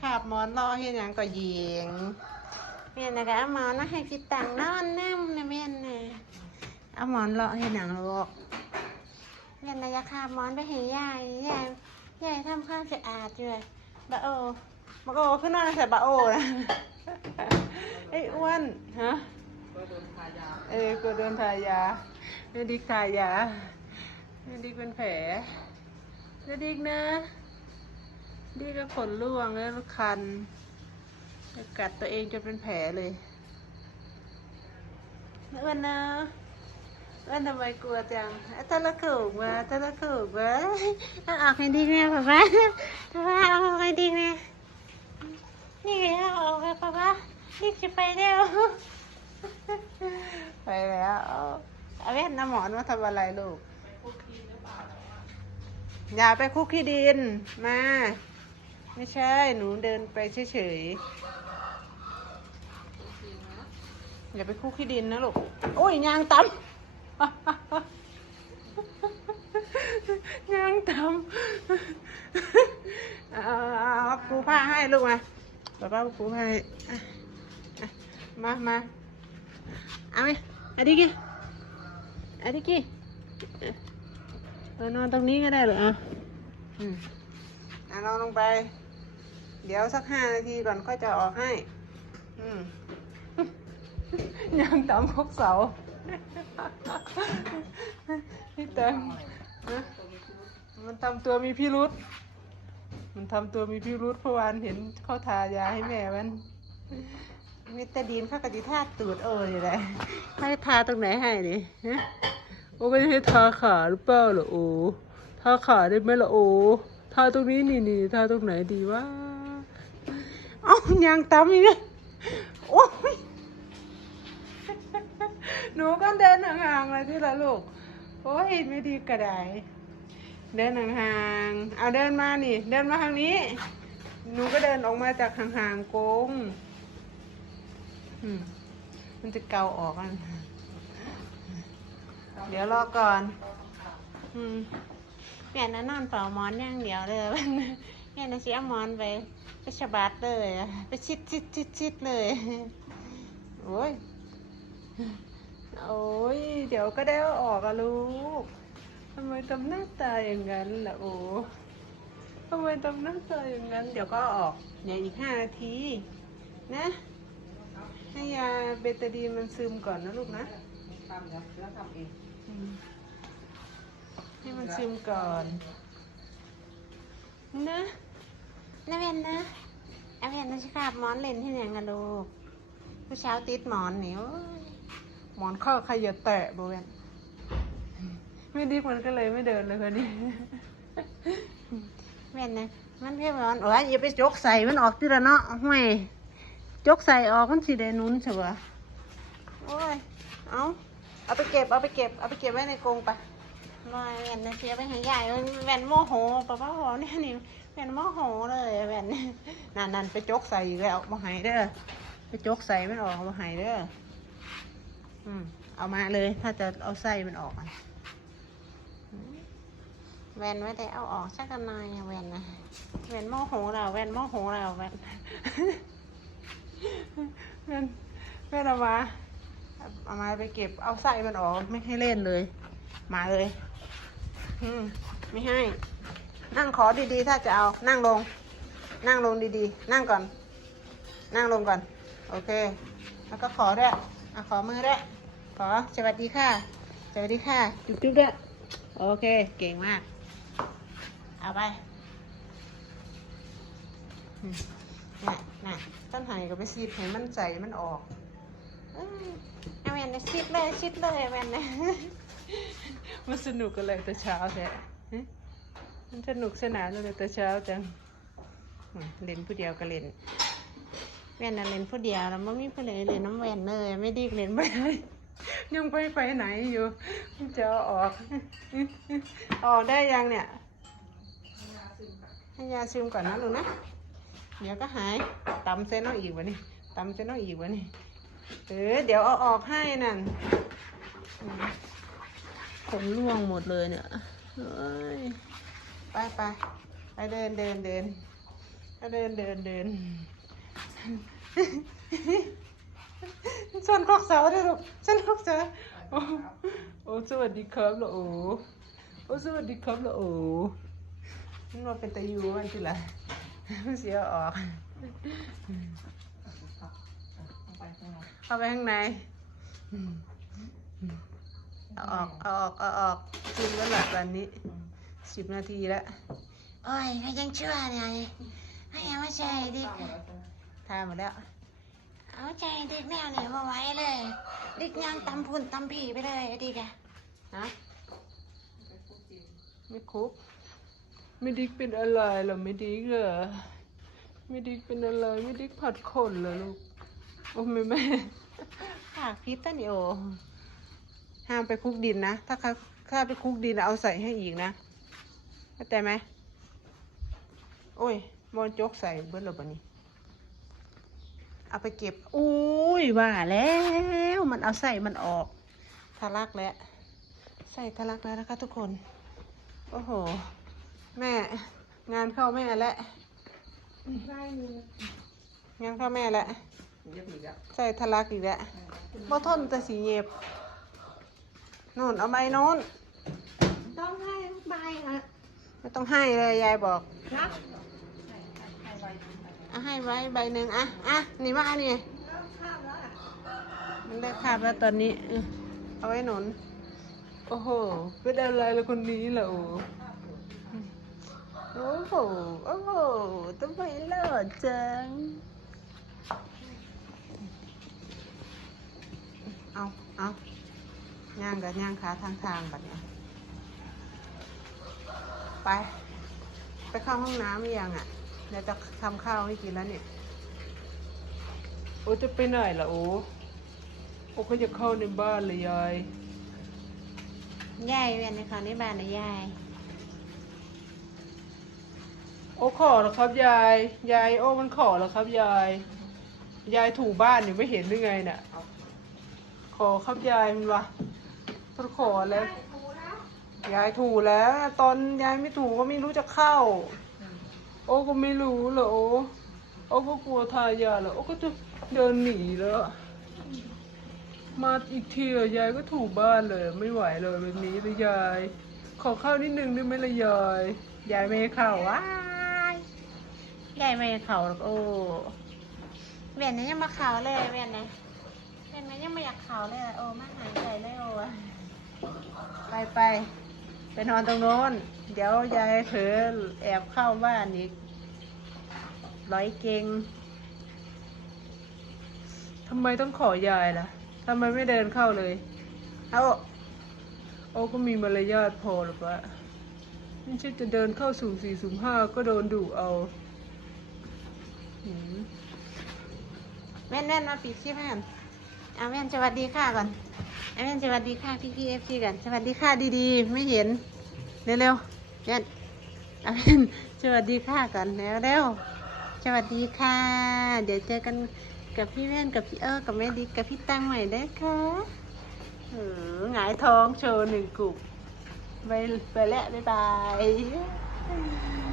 ขาบหมอนรอเห็นอย่างก็เยียงเมียนนะก็เอาหมอนมาให้พี่ตังนอนน้ำนะเมียนนะเอาหมอนรอเห็นอย่างลูกเมียนนะอยากขาบหมอนไปให้ยายยายยายทำความสะอาดอยู่เลยบะโอบะโอขึ้นนอนใส่บะโอนะไอ้อ้วนฮะก็โดนทายาเออกูโดนทายาไม่ดิกทายาไม่ดิกเป็นแผลไม่ดิกนะ ดิกก็ขนร่วงแล้วคันกัดตัวเองจนเป็นแผลเลยเอ้วันนะเอ้นทำไมกลัวจังอะตะละขุกมาตะละขุกมาเอาออกให้ดิกแม่ป๊าป๊าป๊าป๊าเอาออกให้ดิกแม่นี่ไงเอาออกไปป๊าป๊าดิกจะไปเร็วไปแล้วเอาเว้นน้ำหมอนมาทำอะไรลูกอย่าไปคุกขี้ดินมา ไม่ใช่ หนูเดินไปเฉยๆอย่าไปคุกขี้ดินนะลูก โอ้ยยางตำยางตำเอาเอาเอาครูผ้าให้ลูกมาป้าป้าครูผ้าให้อะอะมามาเอาไหมอาดิกี้อาดิกี้เออนอนตรงนี้ก็ได้เหรออะอืมอะนอนลงไป เดี๋ยวสักห้านาทีก่อนก็จะออกให้ อืมยังตามพกเสาพี่เต็มนะมันทำตัวมีพิรุษมันทำตัวมีพิรุษเพราะวานเห็นเขาทายาให้แม่มันมิตรดีนเข้ากะจิท่าตูดโอ้ยอยู่เลยให้ทาตรงไหนให้ดิฮะโอ้ไม่ได้ให้ทาขาหรือเปล่าเหรอโอ้ทาขาได้ไหมล่ะโอ้ทาตรงนี้นี่นี่ทาตรงไหนดีวะ เอายางตำอีกแล้วโอ้ยหนูก็เดินห่างๆเลยที่ละลูก โอ้ยไม่ดีกระไดเดินห่างๆ เอาเดินมานี่ เดินมาทางนี้ หนูก็เดินออกมาจากห่างๆโกงมันจะเกาออกอะเดี๋ยวรอก่อน อืมแม่น่ะนอนเป่ามอนอย่างเดียวเลยแม่น่ะเสียมอนไป ฉบัดเลยอะไปชิดชิดชิดชิดเลย โอ้ย โอ้ย เดี๋ยวก็ได้อาออกอะลูกทำไมทำหน้าตาอย่างนั้นล่ะโอ้ทำไมทำหน้าตาอย่างนั้น เดี๋ยวก็ออก เดี๋ยวอีกห้านาที นะ ให้ยาเบตาดีนมันซึมก่อนนะลูกนะทำเดี๋ยวแล้วทำเองให้มันซึมก่อน นะ นะเวนนะอาเวนนะชิคาบมอนเล่นที่ไหนกันลูกผู้เช้าติดหมอนเหนียวหมอนข้อใครอย่าแตะบเวนไม่ดิกมันก็เลยไม่เดินเลยคนนี้เวนนะมันแค่หมอนโอ้ยอย่าไปจกใส่มันออกทีละเนาะห่วยจกใส่ออกมันสีแดงนุ้นใช่ปะโอ้ยเอาเอาไปเก็บเอาไปเก็บเอาไปเก็บไว้ในกรงไปมาแว่นนะเสียไปใหางใหญ่แว่นโมโหป้าป้าโหเนี่ยนี่ แว่นโมโหเลยแว่นนั่นนั่นไปจกใส่อีกแล้วมาหายเด้อไปจกใส่มันออกมาหายเด้ออืมเอามาเลย ถ้าจะเอาไส้มันออกอะแวนไม่ได้เอาออกสักกันหน่อยแวนนะแวนมโหเราแวนมโหเราแวนแวนแวนเอามาเอามาไปเก็บเอาไส้มันออกไม่ให้เล่นเลย มาเลย อืมไม่ให้ นั่งขอดีๆ ถ้าจะเอา นั่งลง นั่งลงดีๆ นั่งก่อน นั่งลงก่อน โอเค แล้วก็ขอด้วยอะขอมือด้วย ขอ สวัสดีค่ะ สวัสดีค่ะ จุ๊บๆด้วย โอเค เก่งมาก เอาไปน่ะน่ะต้นไห้ก็ไปซีดให้มันใจมันออกเอาแวนนะชิดเลยชิดเลยแวนนะมันสนุกกันเลยแต่เช้าแท้ มันสนุกสนานเลยแต่เช้าจังเล่นผู้เดียวก็เล่นแวนน่ะเล่นผู้เดียวแล้วมันมีผู้ใดเล่นน้ำแวนเลย ไม่ดีเล่นไปไหนยังไปไปไหนอยู่จะออก ออกได้ยังเนี่ยให้ยาซึมก่อนนะลูกนะ เดี๋ยวก็หายตำเส้นเอาอีกวะนี่ตำเส้นเอาอีกวะนี่เออเดี๋ยวเอาออกให้นั่นอืมขนร่วงหมดเลยเนี่ยเอ้ย ไปไปไปเดินเดินเดินอะเดินเดินเดินส่วนคอกเสาด้วยลูกส่วนคอกเสาโอ้โอ้สวัสดีครับละโอ้โอ้สวัสดีครับละโอ้มันว่าเป็นตะยูมันสิละเสียออกเข้าไปข้างในเข้าไปข้างในเอาออกเอาออกเอาออกกินแล้วหลับวันนี้ สิบนาทีแล้วโอ้ยก็ยังเชื่อไงให้เอาใจดิตั้งหมดแล้วใช่ไหมทานหมดแล้ว เอาใจเด็กแนวเนี่ยมาไว้เลย เด็กยังตำพุ่นตำผีไปเลยอะดิกะฮะไปพูดจริงไม่คุก ไม่ดิกเป็นอะไรเหรอไม่ดิกเหรอไม่ดิกเป็นอะไรไม่ดิกผัดขนเหรอลูก โอ้แม่แม่ปากพิษตันโอห้ามไปคุกดินนะ ถ้าเขาถ้าไปคุกดินเอาใส่ให้อีกนะ เข้าใจไหมโอ้ยมอนจกใส่เบิ้ลหรอปะนี่เอาไปเก็บ อุ้ยว่าแล้ว มันเอาใส่มันออกทะลักแล้ว ใส่ทะลักแล้วนะคะทุกคน โอ้โห แม่ งานเข้าแม่แล้วงานเข้าแม่แล้วเยอะอีกอะใส่ทะลักอีกแล้วบ่ทนแต่สีเย็บโน่นเอาใบโน้นต้องให้ใบอะ ไม่ต้องให้เลยยายบอกนะให้ไวให้ไวเอาให้ไว้ใบหนึ่งอะอะนี่มานี่มันได้คาบแล้วตอนนี้เออเอาไว้หนุน โอ้โหเป็นอะไรละคนนี้ล่ะโอ้โอ้โห โอ้โหทำไมหล่อจัง เอาเอาย่างกับย่างขาทางทางแบบนี้ ไป ไปเข้าห้องน้ำหรือยังอะเดี๋ยวจะทำข้าวให้กินแล้วเนี่ย โอ้จะไปไหนล่ะโอ้โอ้ก็จะเข้าในบ้านเลยยายยายเวียนในคราวนี้บ้านนะยาย โอ้ขอแล้วครับยาย ยายโอ้มันขอแล้วครับยาย ยายถูบ้านอยู่ไม่เห็นหรือไงน่ะ ขอครับยายมันวะต้องขอแล้ว ยายถูแล้ว ตอนยายไม่ถูก็ไม่รู้จะเข้า โอ้ก็ไม่รู้เหรอโอ้โอ้ก็กลัวทายาเหรอโอ้ก็จะเดินหนีแล้วมาอีกทีอยายก็ถูบ้านเลย ไม่ไหวเลยแบบนี้เลยยาย ขอข้าวนิดนึงได้ไหมละยายยายไม่ให้เข้าว้ายยายไม่ให้เข้าหรอกโอ้เวียนนี้ยังมาเขาเลยเวียนนะเวียนนี้ยังไม่อยากเขาเลยโอ้มาหายใจเลยโอ้ไปไป ไปนอนตรงโน้น เดี๋ยวยายเผลอแอบเข้าบ้านอีกร้อยเก่งทำไมต้องขอยายล่ะทำไมไม่เดินเข้าเลย เอาโอ้ก็มีมารยาทพอหรือปะไม่ใช่จะเดินเข้าสู่สี่สุ่มห้าก็โดนดุเอาแม่นแม่นมาปิดคลิปให้กัน อาแม่นสวัสดีค่ะก่อนอาแม่นสวัสดีค่ะพี่พี่เอฟซีกันสวัสดีค่ะดีๆ ไม่เห็นเร็วๆเย็นอาเป็นสวัสดีค่ะก่อนเร็วๆสวัสดีค่ะ เดี๋ยวเจอกันกับพี่แว่นกับพี่เออกับแม่ดิกกับพี่ตั้งใหม่ได้ค่ะเออหงายท้องโชว์หนึ่งกลุ่มไปไปแล้วบ๊ายบาย